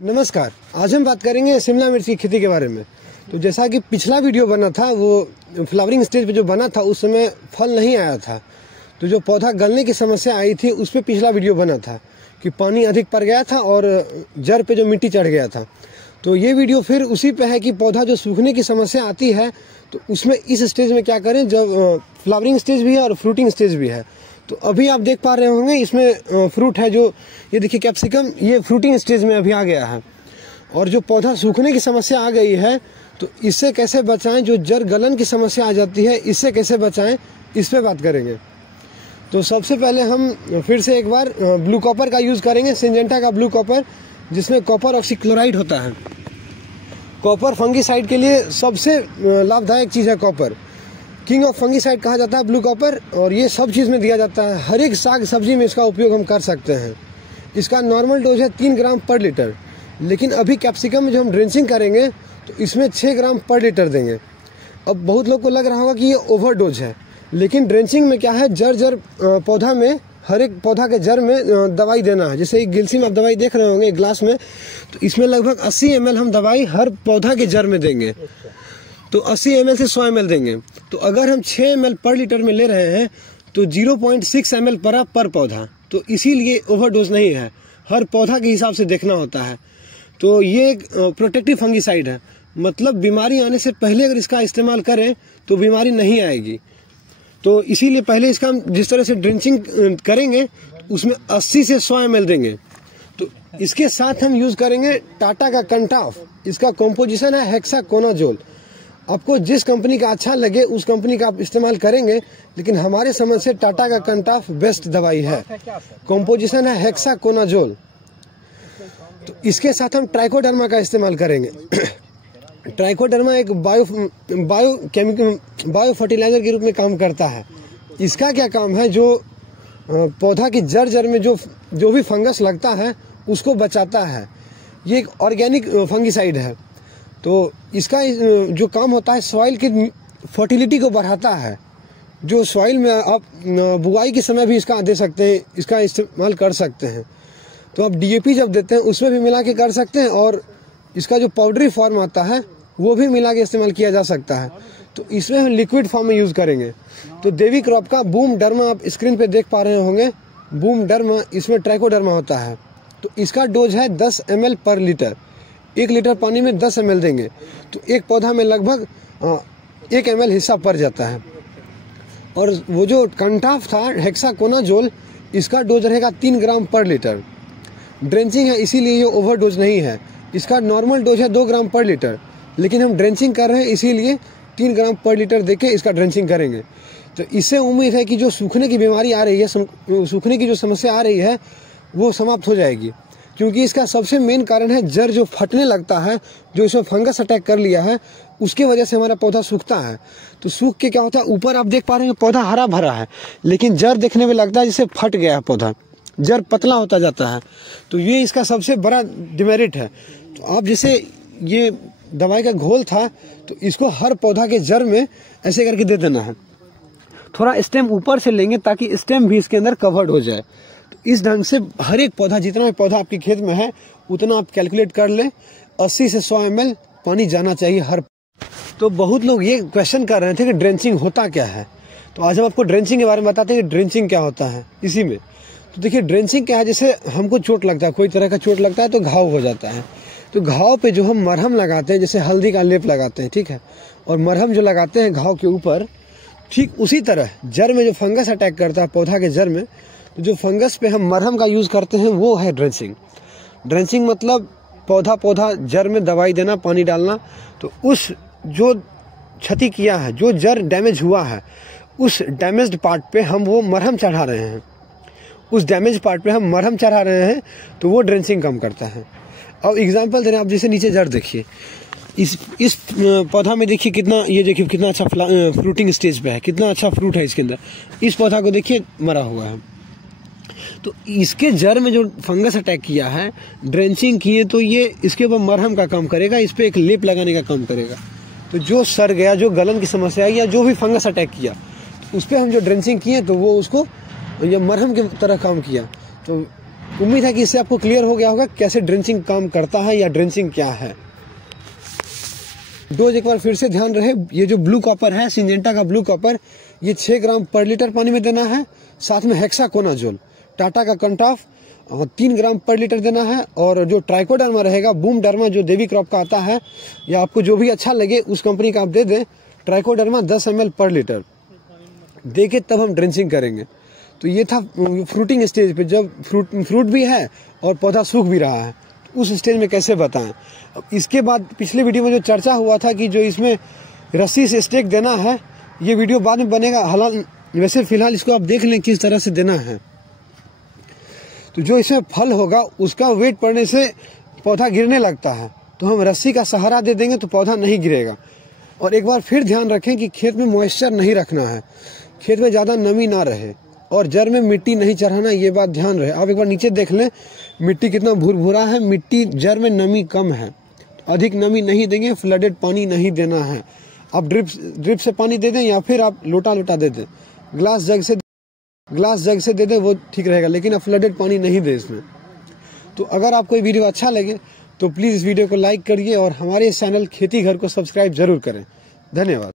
नमस्कार। आज हम बात करेंगे शिमला मिर्च की खेती के बारे में। तो जैसा कि पिछला वीडियो बना था, वो फ्लावरिंग स्टेज पे जो बना था उस समय फल नहीं आया था, तो जो पौधा गलने की समस्या आई थी उस पर पिछला वीडियो बना था कि पानी अधिक पड़ गया था और जड़ पे जो मिट्टी चढ़ गया था। तो ये वीडियो फिर उसी पे है कि पौधा जो सूखने की समस्या आती है तो उसमें इस स्टेज में क्या करें, जब फ्लावरिंग स्टेज भी है और फ्रूटिंग स्टेज भी है। तो अभी आप देख पा रहे होंगे इसमें फ्रूट है, जो ये देखिए कैप्सिकम, ये फ्रूटिंग स्टेज में अभी आ गया है। और जो पौधा सूखने की समस्या आ गई है तो इससे कैसे बचाएं, जो जड़ गलन की समस्या आ जाती है इससे कैसे बचाएं, इस पे बात करेंगे। तो सबसे पहले हम फिर से एक बार ब्लू कॉपर का यूज़ करेंगे, सिंजेंटा का ब्लू कॉपर, जिसमें कॉपर ऑक्सीक्लोराइड होता है। कॉपर फंगीसाइड के लिए सबसे लाभदायक चीज़ है कॉपर। किंग ऑफ फंगीसाइड कहा जाता है ब्लू कॉपर, और ये सब चीज़ में दिया जाता है। हर एक साग सब्जी में इसका उपयोग हम कर सकते हैं। इसका नॉर्मल डोज है 3 ग्राम पर लीटर, लेकिन अभी कैप्सिकम में जो हम ड्रेंचिंग करेंगे तो इसमें 6 ग्राम पर लीटर देंगे। अब बहुत लोग को लग रहा होगा कि ये ओवर डोज है, लेकिन ड्रेंचिंग में क्या है, जड़ पौधा में, हर एक पौधा के जड़ में दवाई देना है। जैसे एक गिलसी में आप दवाई देख रहे होंगे एक ग्लास में, तो इसमें लगभग 80 ml हम दवाई हर पौधा के जड़ में देंगे। तो 80 ml से 100 ml देंगे। तो अगर हम 6 ml पर लीटर में ले रहे हैं तो 0.6 ml पर पौधा, तो इसीलिए ओवरडोज नहीं है। हर पौधा के हिसाब से देखना होता है। तो ये एक प्रोटेक्टिव फंगीसाइड है, मतलब बीमारी आने से पहले अगर इसका इस्तेमाल करें तो बीमारी नहीं आएगी। तो इसीलिए पहले इसका हम जिस तरह से ड्रेंचिंग करेंगे उसमें 80 से 100 ml देंगे। तो इसके साथ हम यूज़ करेंगे टाटा का कंटाफ। इसका कॉम्पोजिशन है हेक्साकोनाजोल। आपको जिस कंपनी का अच्छा लगे उस कंपनी का आप इस्तेमाल करेंगे, लेकिन हमारे समझ से टाटा का कंटाफ बेस्ट दवाई है। कॉम्पोजिशन है हेक्साकोनाजोल। तो इसके साथ हम ट्राइकोडर्मा का इस्तेमाल करेंगे। ट्राइकोडर्मा एक बायो फर्टिलाइजर के रूप में काम करता है। इसका क्या काम है, जो पौधा की जड़ में जो भी फंगस लगता है उसको बचाता है। ये एक ऑर्गेनिक फंगीसाइड है। तो इसका जो काम होता है, सॉइल की फर्टिलिटी को बढ़ाता है। जो सॉइल में आप बुआई के समय भी इसका दे सकते हैं, इसका इस्तेमाल कर सकते हैं। तो आप डीएपी जब देते हैं उसमें भी मिला के कर सकते हैं, और इसका जो पाउडरी फॉर्म आता है वो भी मिला के इस्तेमाल किया जा सकता है। तो इसमें हम लिक्विड फॉर्म में यूज़ करेंगे। तो देवी क्रॉप का बूम डर्मा आप स्क्रीन पे देख पा रहे होंगे, बूम डर्मा, इसमें ट्राइकोडर्मा होता है। तो इसका डोज है 10 ml पर लीटर। 1 लीटर पानी में 10 ml देंगे तो एक पौधा में लगभग 1 ml हिस्सा पड़ जाता है। और वो जो कंटाफ था हेक्साकोनाजोल, इसका डोज रहेगा 3 ग्राम पर लीटर। ड्रेंचिंग है इसीलिए ये ओवर डोज नहीं है। इसका नॉर्मल डोज है 2 ग्राम पर लीटर, लेकिन हम ड्रेंचिंग कर रहे हैं इसीलिए 3 ग्राम पर लीटर देके इसका ड्रेंचिंग करेंगे। तो इससे उम्मीद है कि जो सूखने की बीमारी आ रही है, सूखने की जो समस्या आ रही है वो समाप्त हो जाएगी। क्योंकि इसका सबसे मेन कारण है जड़ जो फटने लगता है, जो इसमें फंगस अटैक कर लिया है, उसके वजह से हमारा पौधा सूखता है। तो सूख के क्या होता है, ऊपर आप देख पा रहे हैं पौधा हरा भरा है, लेकिन जड़ देखने में लगता है जैसे फट गया है पौधा, जड़ पतला होता जाता है। तो ये इसका सबसे बड़ा डिमेरिट है। तो आप जैसे ये दवाई का घोल था, तो इसको हर पौधा के जड़ में ऐसे करके दे देना है। थोड़ा स्टेम ऊपर से लेंगे ताकि स्टेम भी इसके अंदर कवर्ड हो जाए। इस ढंग से हर एक पौधा, जितना भी पौधा आपके खेत में है उतना आप कैलकुलेट कर लें। 80 से 100 ml पानी जाना चाहिए हर। तो बहुत लोग ये क्वेश्चन कर रहे थे कि ड्रेंचिंग होता क्या है। तो आज हम आपको ड्रेंचिंग के बारे में बताते हैं कि ड्रेंचिंग क्या होता है इसी में। तो देखिए ड्रेंचिंग क्या है, जैसे हमको चोट लगता है, कोई तरह का चोट लगता है तो घाव हो जाता है। तो घाव पे जो हम मरहम लगाते हैं, जैसे हल्दी का लेप लगाते हैं, ठीक है, और मरहम जो लगाते हैं घाव के ऊपर, ठीक उसी तरह जड़ में जो फंगस अटैक करता है पौधा के जड़ में, तो जो फंगस पे हम मरहम का यूज़ करते हैं वो है ड्रेंचिंग। ड्रेंचिंग मतलब पौधा जड़ में दवाई देना, पानी डालना। तो उस जो क्षति किया है, जो जड़ डैमेज हुआ है, उस डैमेज्ड पार्ट पे हम वो मरहम चढ़ा रहे हैं। उस डैमेज पार्ट पे हम मरहम चढ़ा रहे हैं, तो वो ड्रेंचिंग कम करता है। अब एग्जांपल दे रहे हैं, आप जैसे नीचे जड़ देखिए, इस पौधा में देखिए कितना, ये देखिए कितना अच्छा फ्रूटिंग स्टेज पे है, कितना अच्छा फ्रूट है इसके अंदर। इस पौधा को देखिए मरा हुआ है। तो इसके जड़ में जो फंगस अटैक किया है, ड्रेंचिंग किए तो ये इसके ऊपर मरहम का काम करेगा, इस पे एक लेप लगाने का काम करेगा। तो जो सड़ गया, जो गलन की समस्या आई या जो भी फंगस अटैक किया, उस पर हम जो ड्रेंचिंग किए तो वो उसको या मरहम की तरह काम किया। तो उम्मीद है कि इससे आपको क्लियर हो गया होगा कैसे ड्रेंचिंग काम करता है या ड्रेंचिंग क्या है। डोज एक बार फिर से ध्यान रहे, ये जो ब्लू कॉपर है, सिंजेंटा का ब्लू कॉपर, ये 6 ग्राम पर लीटर पानी में देना है। साथ में हेक्साकोनाजोल, टाटा का कंटॉफ 3 ग्राम पर लीटर देना है। और जो ट्राइकोडर्मा रहेगा, बूम डर्मा जो देवी क्रॉप का आता है, या आपको जो भी अच्छा लगे उस कंपनी का आप दे दें। ट्राइकोडर्मा 10 ml पर लीटर दे के तब हम ड्रेंचिंग करेंगे। तो ये था फ्रूटिंग स्टेज पे, जब फ्रूट भी है और पौधा सूख भी रहा है, उस स्टेज में कैसे बताएं। इसके बाद पिछले वीडियो में जो चर्चा हुआ था कि जो इसमें रस्सी से स्टेक देना है, ये वीडियो बाद में बनेगा। हालांकि वैसे फिलहाल इसको आप देख लें किस तरह से देना है। तो जो इसमें फल होगा उसका वेट पड़ने से पौधा गिरने लगता है, तो हम रस्सी का सहारा दे देंगे तो पौधा नहीं गिरेगा। और एक बार फिर ध्यान रखें कि खेत में मॉइस्चर नहीं रखना है, खेत में ज़्यादा नमी ना रहे और जड़ में मिट्टी नहीं चढ़ाना, ये बात ध्यान रहे। आप एक बार नीचे देख लें मिट्टी कितना भुरभुरा है, मिट्टी जड़ में नमी कम है। अधिक नमी नहीं देंगे, फ्लडेड पानी नहीं देना है। आप ड्रिप से पानी दे दें या फिर आप लोटा दे दें, ग्लास जग से दे दें, वो ठीक रहेगा, लेकिन आप फ्लडेड पानी नहीं दें इसमें। तो अगर आपको ये वीडियो अच्छा लगे तो प्लीज़ इस वीडियो को लाइक करिए और हमारे चैनल खेती घर को सब्सक्राइब जरूर करें। धन्यवाद।